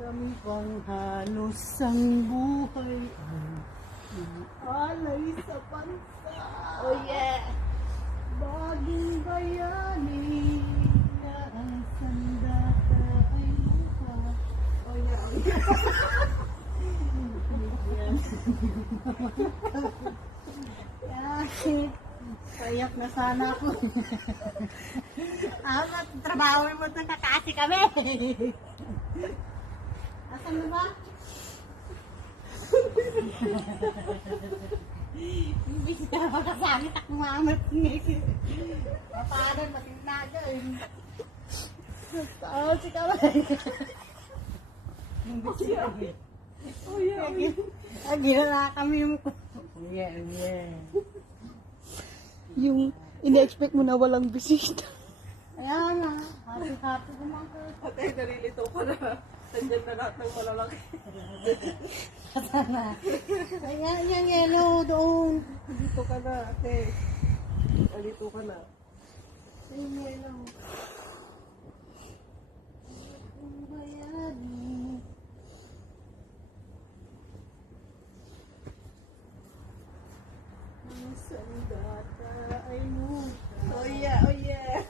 Kami pang halos ang buhay ay alay sa bansa. Oh yeah! Baging bayani na ang sandata ay mukha. Oh yeah! Kahit payak na sana ako. Trabaho mo ito kakasi kami! Asan na ba? Imbis ka makasamit ako mamat ngayon. Paano matinaga eh. Saan si kamay? Oh yeah! Gila kami yung... Yeah. Yung ina-expect mo na walang bisita. Ayan na. Happy naman ko. Ate, nalilito ko na. Nandiyan na lahat ng malalaki. Ayan yung yellow doon. Dito ka na, ate. Dito ka na. Yung yellow. Ang bayani. Ang sandata ay mukha. Oh yeah! Oh yeah!